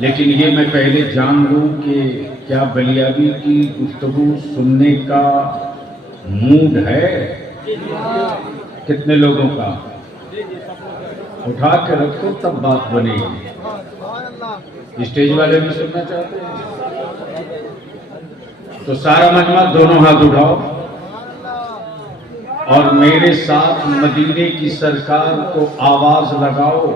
लेकिन ये मैं पहले जान लूं कि क्या बलियाबी की गुफ्तगू सुनने का मूड है? कितने लोगों का? उठा के रखो तब बात बनेगी। स्टेज वाले भी सुनना चाहते हैं तो सारा मजमा दोनों हाथ उठाओ और मेरे साथ मदीने की सरकार को आवाज लगाओ।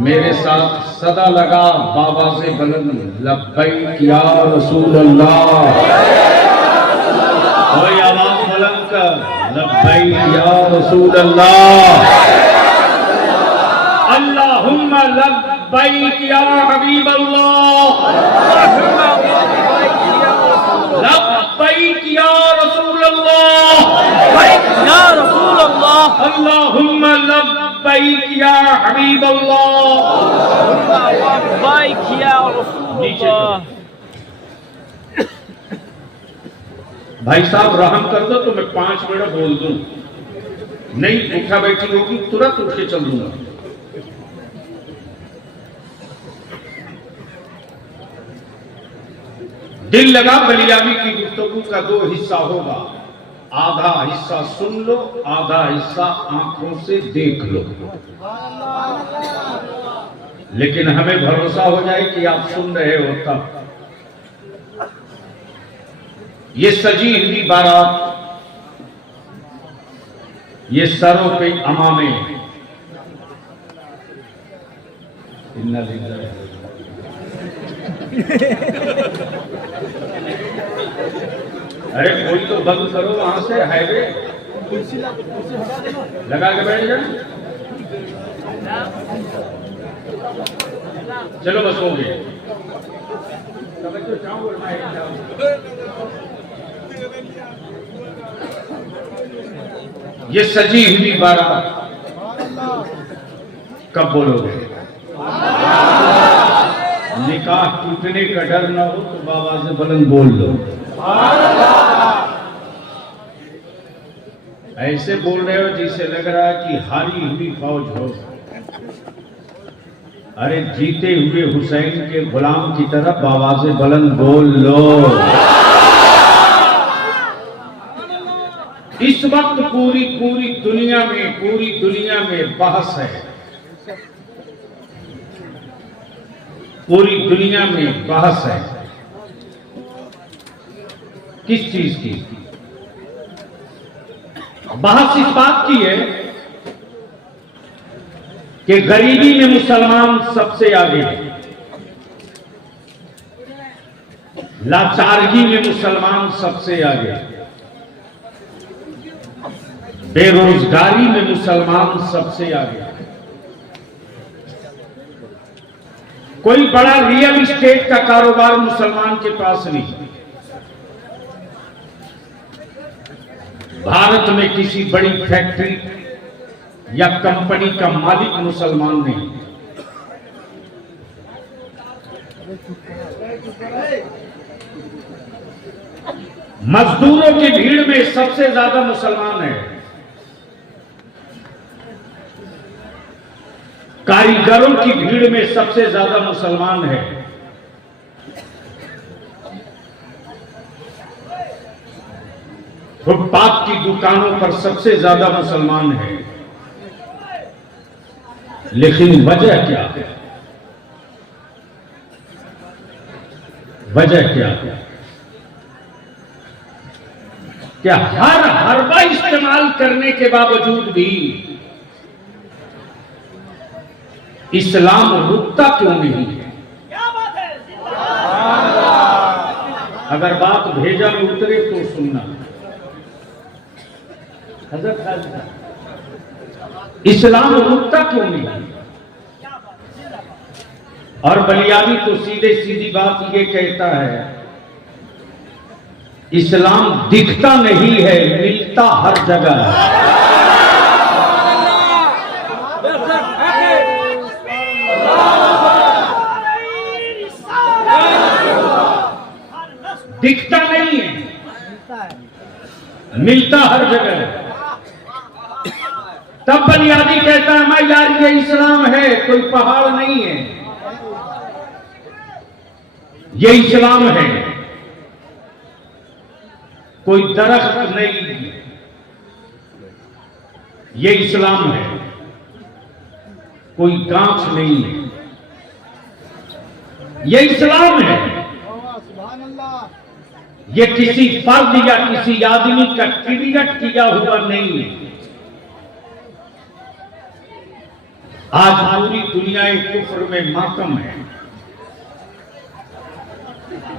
मेरे साथ सदा लगा बाबा से बुलंद लब्बैक या रसूल अल्लाह। कोई आवाज बुलंद कर लब्बैक या रसूल अल्लाह। अल्लाहुम्मा लब्बैक या हबीब अल्लाह। लब्बैक या रसूल अल्लाह। या रसूल अल्लाह। अल्लाहुम्मा लब्बैक या हबीब अल्लाह। लब्बैक या रसूल अल्लाह। भाई साहब रहम कर दो तो मैं 5 मिनट बोल दूं, नहीं उठा बैठी होगी तुरंत उठ के चल दूंगा। दिल लगा बलियाबी की गुफ्तगू का 2 हिस्सा होगा। आधा हिस्सा सुन लो, आधा हिस्सा आंखों से देख लो। लेकिन हमें भरोसा हो जाए कि आप सुन रहे हो तब। ये सजी हुई बारात, ये सरों पे अमामे, अरे कोई तो बंद करो वहां से हाईवे लगा के बैठ जाए। चलो बस हो गए। ये सजी हुई बारात कब बोलोगे? निकाह टूटने का डर ना हो तो बाबा से बुलंद बोल दो। ऐसे बोल रहे हो जिससे लग रहा है कि हारी हुई फौज हो। अरे जीते हुए हुसैन के गुलाम की तरह बाबा से बुलंद बोल लो। इस वक्त पूरी दुनिया में बहस है। पूरी दुनिया में बहस है। किस चीज की बहस? इस बात की है कि गरीबी में मुसलमान सबसे आगे है, लाचारगी में मुसलमान सबसे आगे है, बेरोजगारी में मुसलमान सबसे आगे है। कोई बड़ा रियल एस्टेट का कारोबार मुसलमान के पास नहीं। भारत में किसी बड़ी फैक्ट्री या कंपनी का मालिक मुसलमान नहीं। मजदूरों की भीड़ में सबसे ज्यादा मुसलमान है। कारीगरों की भीड़ में सबसे ज्यादा मुसलमान है। फुटपाथ की दुकानों पर सबसे ज्यादा मुसलमान है। लेकिन वजह क्या है? वजह क्या है? क्या हर हरबा इस्तेमाल करने के बावजूद भी इस्लाम रुकता क्यों नहीं है? क्या बात है? अगर बात भेजा में उतरे तो सुनना। हजरत इस्लाम रुकता क्यों नहीं? और बलियाबी तो सीधी बात ये कहता है, इस्लाम दिखता नहीं है, मिलता हर जगह है। दिखता नहीं है, मिलता हर जगह है। तब बनियादी कहता है मैं यार ये इस्लाम है, कोई पहाड़ नहीं है। ये इस्लाम है। कोई दरख्त नहीं, ये इस्लाम है। कोई गांच नहीं है, ये इस्लाम है। ये किसी फर्द या किसी आदमी का क्रिएट किया हुआ नहीं है। आज पूरी दुनिया कुफ्र में मातम है।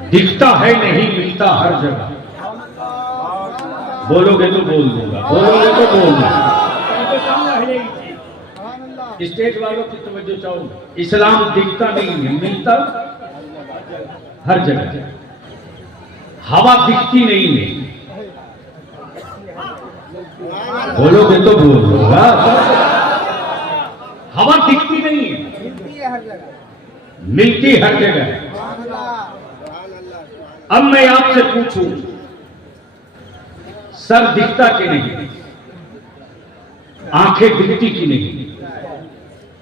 दिखता है नहीं, मिलता हर जगह। बोलोगे तो बोल दूंगा, बोलोगे तो बोल दूंगा। स्टेज वालों की तवज्जो चाहूंगा। इस्लाम दिखता नहीं है, मिलता हर जगह। हवा दिखती नहीं है, बोलोगे तो बोल दूंगा। हवा दिखती नहीं है, मिलती हर जगह। अब मैं आपसे पूछूं, सर दिखता कि नहीं, आंखें दिखती कि नहीं,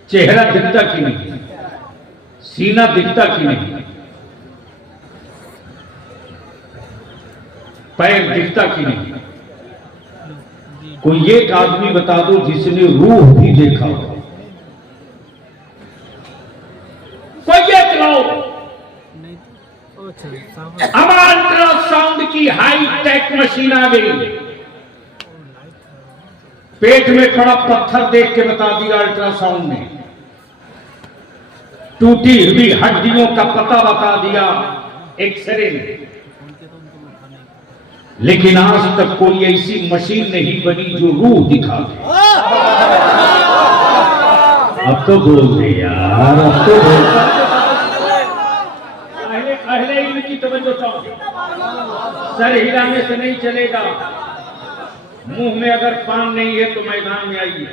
चेहरा दिखता कि नहीं, सीना दिखता कि नहीं, पैर दिखता कि नहीं? कोई एक आदमी बता दो जिसने रूह भी देखा हो। कोई एक लाओ। अब अल्ट्रासाउंड की हाई टेक मशीन आ गई। पेट में पड़ा पत्थर देख के बता दिया अल्ट्रासाउंड ने। टूटी हुई हड्डियों का पता बता दिया एक्सरे ने। लेकिन आज तक कोई ऐसी मशीन नहीं बनी जो रूह दिखा दे। अब तो बोल दे यार, अब तो बोल। अहले इल्म की तवज्जो चाहो। सर हिलाने से नहीं चलेगा। मुंह में अगर पान नहीं है तो मैदान में आइए।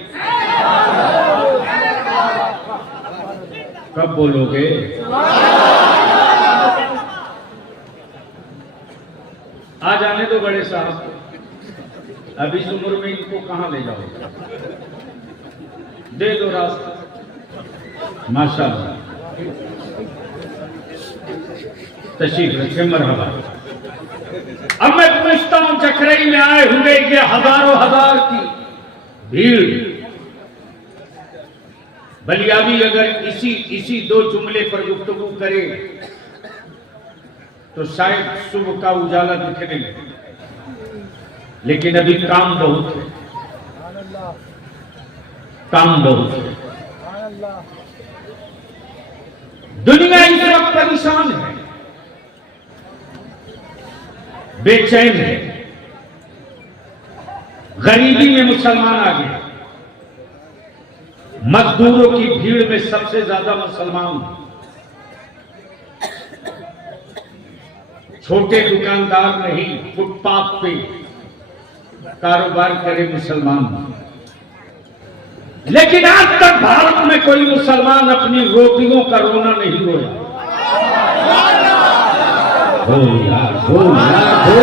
कब बोलोगे? आ जाने दो बड़े साहब। अभी इस उम्र में इनको कहां ले जाओगे? दे दो रास्ता। माशाअल्लाह, तशरीफ रखे, मरहबा। अब मैं पूछता हूं, चकरई में आए हुए ये हजारों हजार की भीड़, बलियाबी अगर इसी दो जुमले पर गुफ्तगू करे तो शायद सुबह का उजाला दिखने लगे। लेकिन अभी काम बहुत है, काम बहुत है। दुनिया इस वक्त परेशान है, बेचैन है। गरीबी में मुसलमान आ गए। मजदूरों की भीड़ में सबसे ज्यादा मुसलमान। छोटे दुकानदार नहीं, फुटपाथ पे कारोबार करे मुसलमान। लेकिन आज तक भारत में कोई मुसलमान अपनी रोटियों का रोना नहीं रोया। हो यार, हो यार, हो।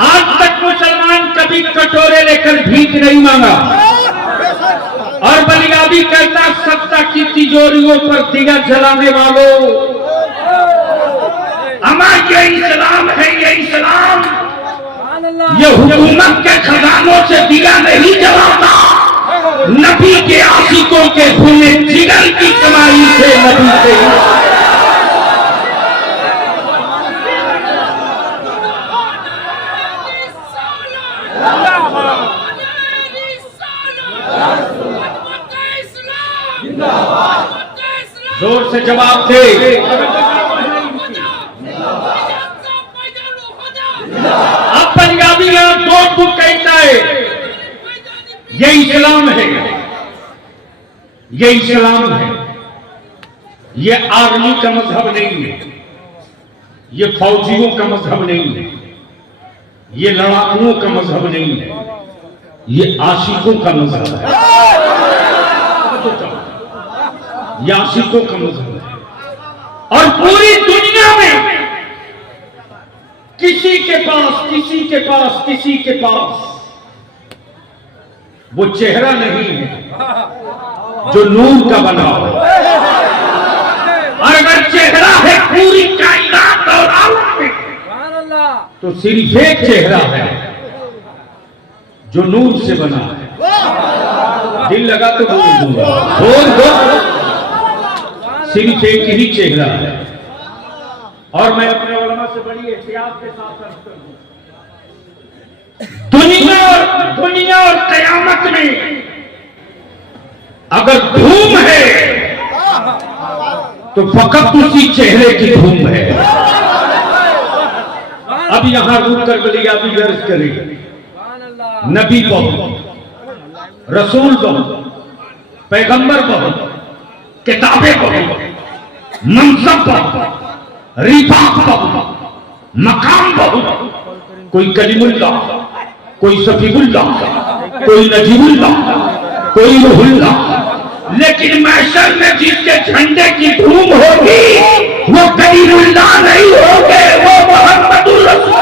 आज तक मुसलमान कभी कटोरे लेकर भीख नहीं मांगा। और बलियाबी कहता, सत्ता की तिजोरियों पर दिया जलाने वालों, हमारा ये इस्लाम है, ये इस्लाम ये हुकूमत के खजानों से दिया नहीं जलाता। नबी के आशिकों के खूने जिगर की कमाई से नबी से। जोर से जवाब दे। अब पंजाबी दो बुक कहता है ये इस्लाम है, ये इस्लाम है। ये आर्मी का मजहब नहीं है, ये फौजियों का मजहब नहीं है, ये लड़ाकुओं का मजहब नहीं है, ये आशिकों का मजहब है। ये आशिकों का मजहब है। और पूरी दुनिया में किसी के पास, किसी के पास, किसी के पास वो चेहरा नहीं है जो नूर का बना हो। और चेहरा है पूरी कायनात और आलम में, तो सिर्फ एक चेहरा है जो नूर से बना है। दिल लगा तो बोल दूंगा, बोल सिर्फ एक ही चेहरा है। और मैं अपने उलमा से बड़ी एहतियात के साथ अर्ज कर दूं, दुनिया और कयामत में अगर धूम है तो फकत उसी चेहरे की धूम है। अब यहां रुक कर बलिया भी अर्ज करेगी, नबी बहुत, रसूल बहुत, पैगंबर बहुत, किताबें बहुत, मनसब बहुत, रिफाक बहुत, मकाम बहुत, कोई कलीमुल्लाह, कोई सफीउल्लाह, कोई नजीबुल्लाह, कोई रूहुल्लाह, लेकिन महशर में जिसके झंडे की धूम होगी वो कलीमुल्लाह नहीं होगे, वो मोहम्मदुर रसूल।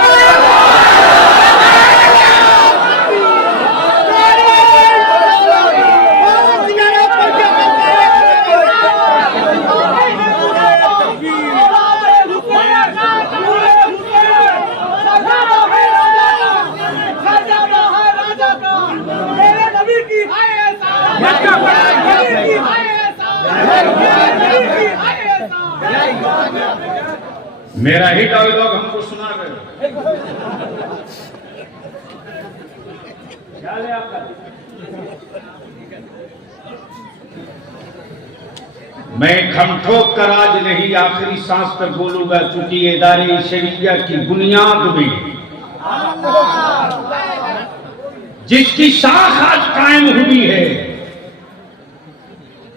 मेरा ही डायलॉग हमको सुना गए, ख्याल है आपका? मैं खमठोक कर आज नहीं आखिरी सांस तक बोलूंगा, चूंकि इदारे शरीया की बुनियाद में जिसकी शाख आज कायम हुई है,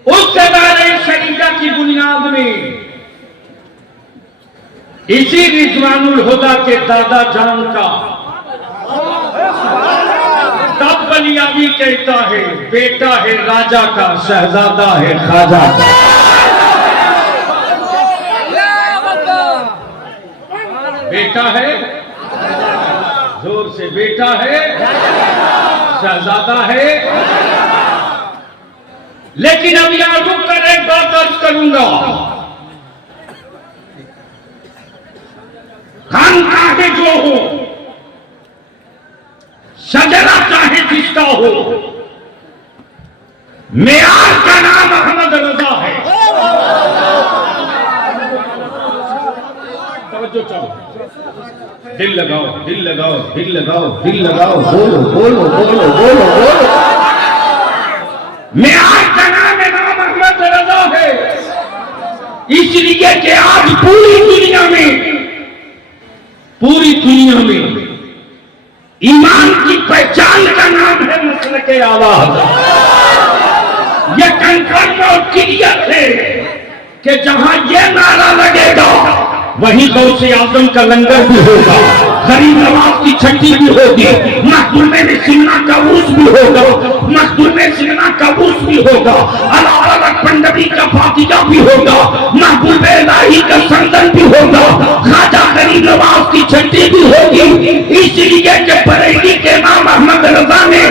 उस इदारे शरीया की बुनियाद में इसी रिजवानुल हुदा के दादा जान का तब बलियाबी कहता है, बेटा है राजा का, शहजादा है खाजा का। बेटा है, जोर से, बेटा है, शहजादा है। लेकिन अब यहां रुक कर एक बात अर्ज करूंगा, खानकाहे जो हो, शजरा चाहे जिसका हो, मेयार का नाम अहमद रजा है। तवज्जो चलो, दिल लगाओ, दिल लगाओ, दिल लगाओ, दिल लगाओ, बोलो बोलो बोलो बोलो बोलो। मेयार का नाम अहमद रजा है, इसलिए कि आज पूरी दुनिया में ईमान की पहचान का नाम है मसलके आवाज। ये कंकड़ और क्लियर है कि जहां ये नारा लगेगा वहीं गौसे आजम का लंगर भी होगा, गरीब नवाज की छठी भी होगी, मखदूम सिन्हा का उर्स भी होगा, मखदूम सिन्हा का उर्स भी होगा, अलग पंडवी का फातिहा भी होगा, महबूब इलाही का संदन भी होगा, खाजा गरीब नवाज की छठी भी होगी। इसलिए कि बरेली के नाम अहमद रजा ने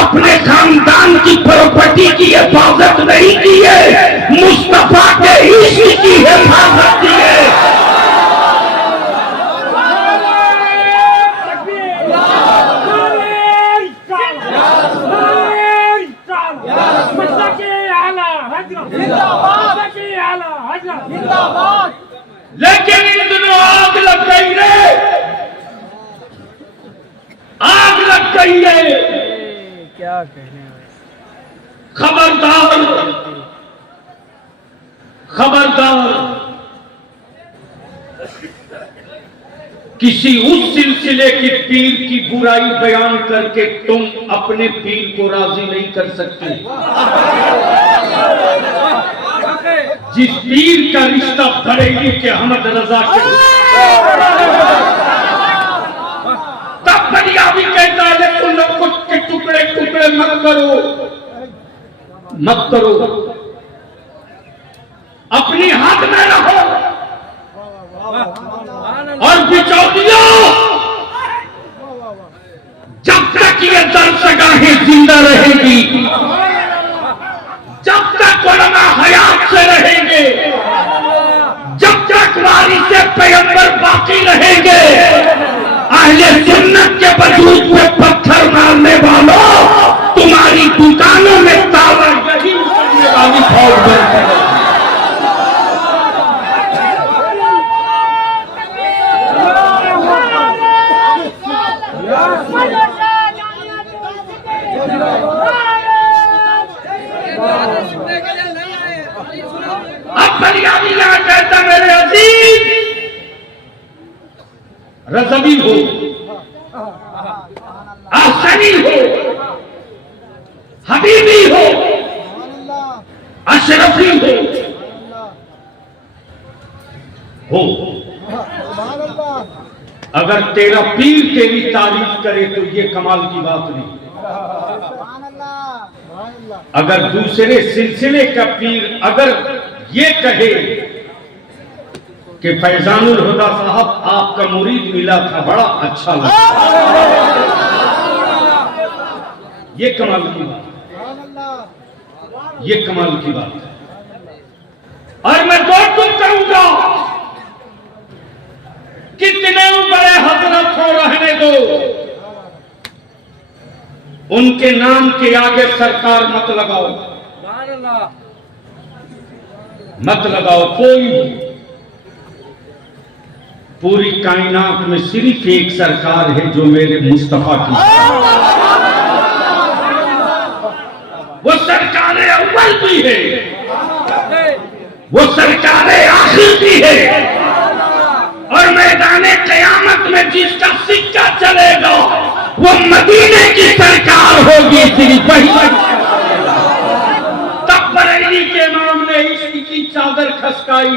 अपने खानदान की प्रॉपर्टी की हिफाजत नहीं की है, मुस्तफा के इश्क की हिफाजत की है। लेकिन इन दिनों आग लग गई रे, आग लग गई है। क्या कहने, खबरदार खबरदार, किसी उस सिलसिले के पीर की बुराई बयान करके तुम अपने पीर को राजी नहीं कर सकते। जिस पीर का रिश्ता बरेली के अहमद रजा के, तब बलियाबी कहता है तुम लोग कुछ के टुकड़े टुकड़े मत करो, मत करो, अपनी हाथ में रहो। और बिचौलियों, जब तक ये दरसगाहें जिंदा रहेगी, जब तक उलमा हयात से रहेंगे, जब से पैगंबर बाकी रहेंगे। अहले सुन्नत के वजूद पे पत्थर मारने वालों, तुम्हारी दुकानों में ताला यही करने वाली फौज बन कहता मेरे अजीज, रज़वी हो, आसनी हो, हबीबी हो, अशरफी हो, अगर तेरा पीर तेरी तारीफ करे तो ये कमाल की बात नहीं। अगर दूसरे सिलसिले का पीर अगर ये कहे कि फैजानुल हुदा साहब आपका मुरीद मिला था, बड़ा अच्छा लगा, ये कमाल की बात, ये कमाल की बात है। और मैं दो तुम कहूंगा, कितने बड़े हजरत हो रहने दो, उनके नाम के आगे सरकार मत लगाओ, मत लगाओ। कोई पूरी कायनात में सिर्फ एक सरकार है जो मेरे मुस्तफा की, वो सरकार अव्वल भी है, वो सरकार आखिर भी है, और मैदाने क़यामत में जिसका सिक्का चलेगा वो मदीने की सरकार होगी, सिर्फ वही। तब बरेली के इमाम ने इश्क की चादर खसकाई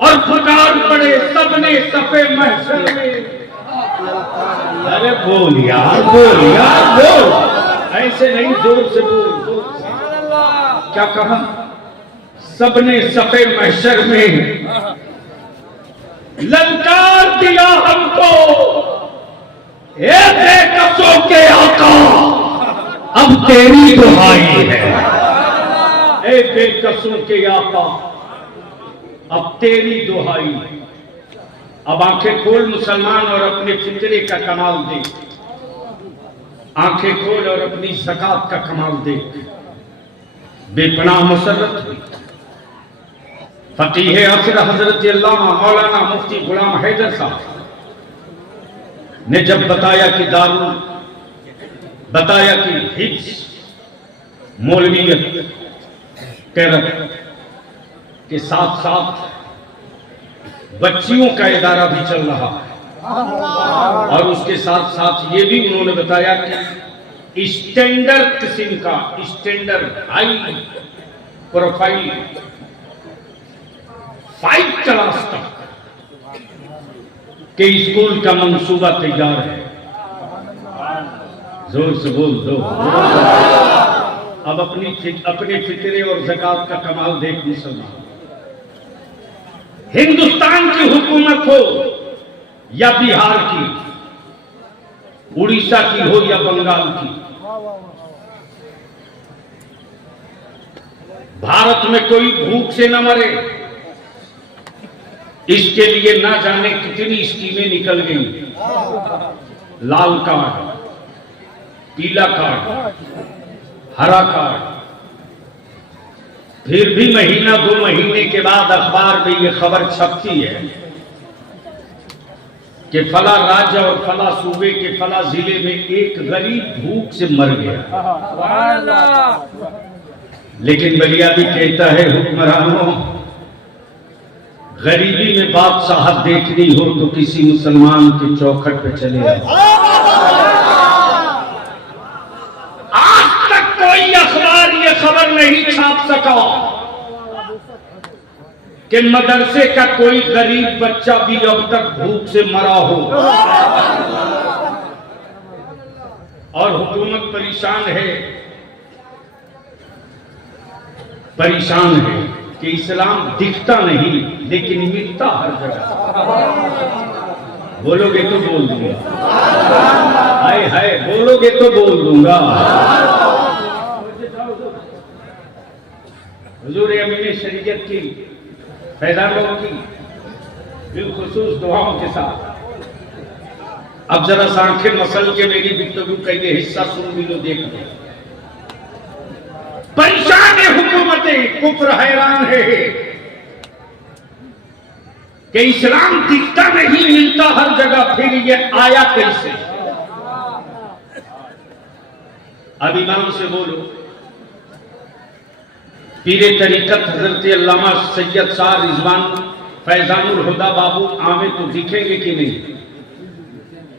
और पुकार पड़े सबने सफे महशर में। अरे बोल यार, बोल यार, बोल, ऐसे नहीं, जोर से बोल। क्या कहा? सबने सफे महशर में ललकार दिया हमको, ए बेकसों के आका अब तेरी दुहाई है, ए बेकसों के आका अब तेरी दुहाई। अब आंखें खोल मुसलमान और अपने फितरे का कमाल देख, आंखें खोल और अपनी ज़कात का कमाल देख। बेपनाह मसरत हुई। फकीह असर हजरत अल्लामा मौलाना मुफ्ती गुलाम हैदर साहब ने जब बताया कि दारुल, बताया कि हिफ्ज़, मौलवियत, क़िरात के साथ साथ बच्चियों का इदारा भी चल रहा है, और उसके साथ साथ ये भी उन्होंने बताया कि स्टैंडर्ड किस्म का, स्टैंडर्ड हाई प्रोफाइल 5 क्लास तक के स्कूल का मंसूबा तैयार है। जोर से बोल दो। अब अपने फितरे और ज़कात का कमाल देख मुसलमान। हिंदुस्तान की हुकूमत हो या बिहार की, उड़ीसा की हो या बंगाल की, भारत में कोई भूख से न मरे, इसके लिए ना जाने कितनी स्कीमें निकल गई। लाल कार्ड, पीला कार्ड, हरा कार्ड, फिर भी महीना 2 महीने के बाद अखबार में ये खबर छपती है कि फला राज्य और फला सूबे के फला जिले में एक गरीब भूख से मर गया। लेकिन बलिया भी कहता है, हुक्मरानों, गरीबी में बादशाहत देखनी हो तो किसी मुसलमान की चौखट पे चले जाओ। आज तक कोई अखबार ये खबर नहीं छाप सका कि मदरसे का कोई गरीब बच्चा भी अब तक भूख से मरा हो। और हुकूमत परेशान है कि इस्लाम दिखता नहीं लेकिन मिलता हर जगह। बोलोगे तो बोल दूंगा, हाय हाय, बोलोगे तो बोल दूंगा। हुजूर अमीन शरीयत की पैदावार की बिलखुसूस दुआओं के साथ। अब जरा सांखें मसल के मेरी गुफ्तगू का ये हिस्सा सुन भी लो, देख लो। परेशान हुकूमतें कुफ्र हैरान है कि इस्लाम दिखता नहीं, मिलता हर जगह, फिर ये आया कैसे? अब इमाम से बोलो, पीरे तरीकत हजरत अल्लामा सैयद शाह रिजवान फैजानुल हुदा बाबू आवे तो दिखेंगे कि नहीं?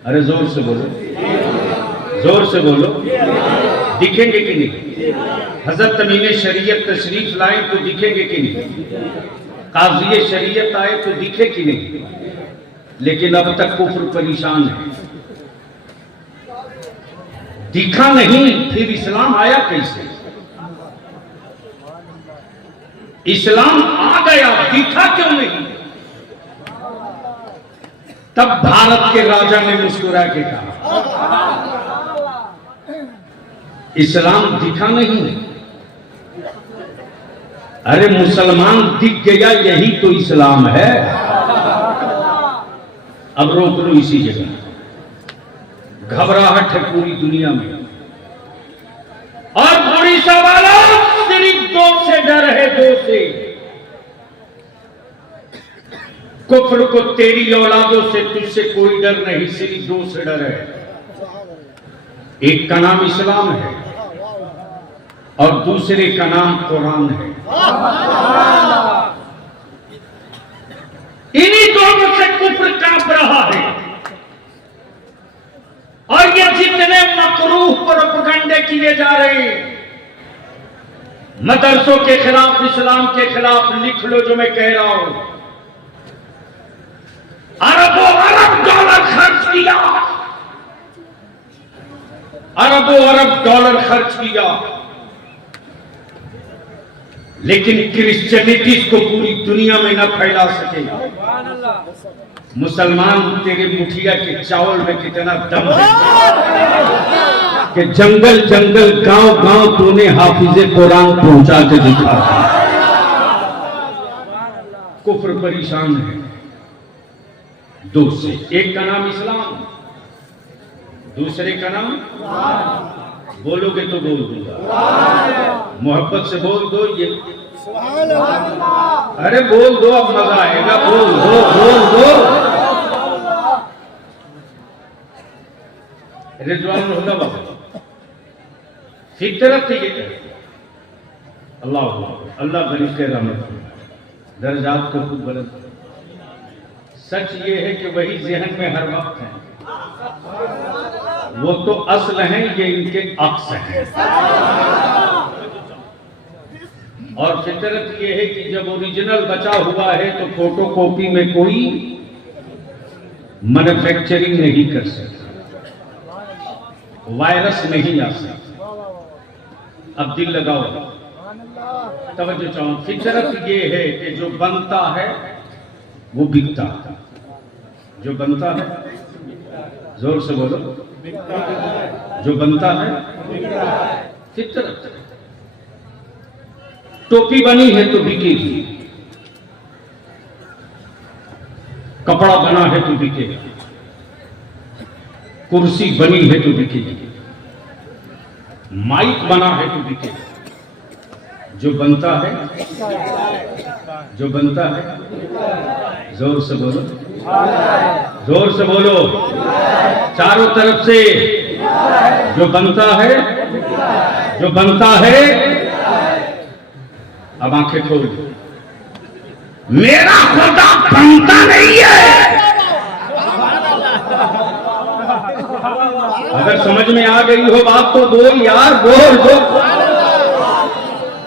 अरे जोर से बोलो, जोर से बोलो, दिखेंगे कि नहीं? हजरत तमीम शरीयत तशरीफ लाए तो दिखेंगे कि नहीं? काजी शरीयत आए तो दिखे कि नहीं? लेकिन अब तक कुफ्र परेशान है, दिखा नहीं, फिर इस्लाम आया कैसे? इस्लाम आ गया, दिखा क्यों नहीं? तब भारत के राजा ने मुस्कुरा के कहा, इस्लाम दिखा नहीं। अरे मुसलमान दिख गया, यही तो इस्लाम है। अब रोक लो इसी जगह, घबराहट है पूरी दुनिया में। और पूरी सवालों सिर्फ दो से डर है, दो से। कुफ्र को तेरी औलादों से, तुझसे कोई डर नहीं, सिर्फ दो से डर है। एक का नाम इस्लाम है और दूसरे का नाम कुरान है। इन्हीं दोनों से कुफ्र कांप रहा है। और ये जितने मकरूह प्रोपेगेंडे किए जा रहे हैं, मदरसों के खिलाफ, इस्लाम के खिलाफ, लिख लो जो मैं कह रहा हूं। अरबों अरब डॉलर खर्च किया, अरबों अरब डॉलर खर्च किया, लेकिन क्रिश्चियनिटी को पूरी दुनिया में न फैला सकेगा। मुसलमान तेरे मुठिया के चावल में कितना दम है कि जंगल जंगल, गांव गांव तूने हाफिजे कुरान पहुंचा के दिखा। कुफ्र परेशान है दो से, एक का नाम इस्लाम, दूसरे का नाम, बोलोगे तो बोल दूंगा, मोहब्बत से बोल दो ये। अरे बोल दो, अब मजा आएगा, बोल दो, बोल दो। रिजवान होगा बाबा, फितरत ये अल्लाह अल्लाह बड़ी के रहमत, दर्जात को खूब बुलंद। सच ये है कि वही जहन में हर वक्त है, वो तो असल हैं, ये इनके अक्स हैं। और फितरत ये है कि जब ओरिजिनल बचा हुआ है तो फोटोकॉपी में कोई मैन्युफैक्चरिंग नहीं कर सकता, वायरस नहीं आ सकता। अब दिल लगाओ, तवज्जो चाहो। फितरत ये है कि जो बनता है वो बिकता है, जो बनता है, जोर से बोलो, जो बनता है फितरत। टोपी बनी है तो बिकेगी, कपड़ा बना है तो बिकेगा, कुर्सी बनी है तो बिकेगी, माइक बना है तो बिकेगा। जो बनता है, जो बनता है, जोर से बोलो, जोर से बोलो, चारों तरफ से, जो बनता है, जो बनता है। अब आंखें खोल, मेरा खुदा बनता नहीं है। अगर समझ में आ गई हो बात तो बोल यार, बोल बोल।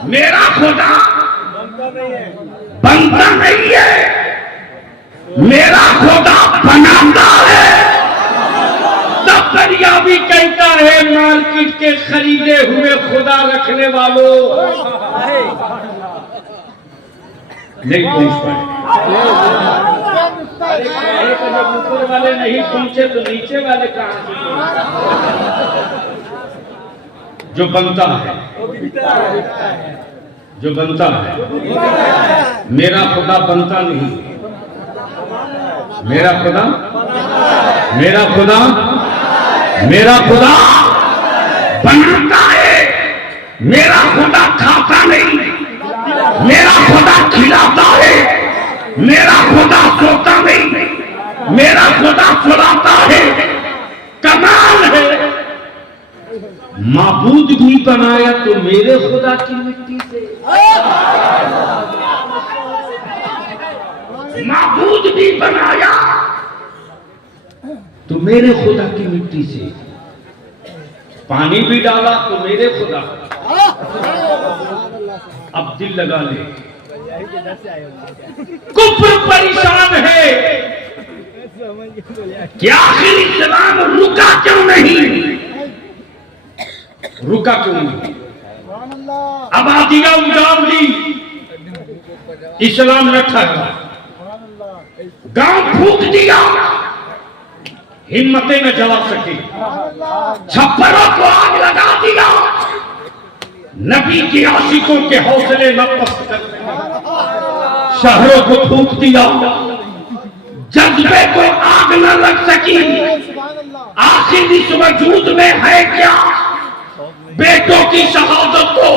मेरा खुदा बनता नहीं है, मेरा खुदा बनाता है। तब दरिया भी कहता है, मार्केट के खरीदे हुए खुदा रखने वालों नहीं पूछ पाए। जब ऊपर वाले नहीं पहुंचे तो नीचे वाले कहां से? जो बनता है, जो बनता है, मेरा खुदा बनता नहीं। मेरा खुदा, मेरा खुदा, मेरा खुदा बनाता है, मेरा खुदा खाता नहीं, मेरा खुदा खिलाता है, मेरा खुदा सोता नहीं, मेरा खुदा सुलाता है। कमाल है। माबूद भी बनाया तो मेरे खुदा की मिट्टी से, माबूद भी बनाया तो मेरे खुदा की मिट्टी से, पानी भी डाला तो मेरे खुदा। अब दिल लगा ले, कुफ्र परेशान है कि आखिर इस्लाम रुका क्यों नहीं, रुका क्यों नहीं। आबादियां उजाड़ दी, इस्लाम रखा, गांव फूक दिया, हिम्मतें न जला सके, छप्परों को आग लगा दिया, नबी के आशिकों के हौसले न पस्त कर सके, शहरों को फूक दिया, जज्बे को आग न लग सकी। आखिर इस वजूद में है क्या बेटों की शहादत को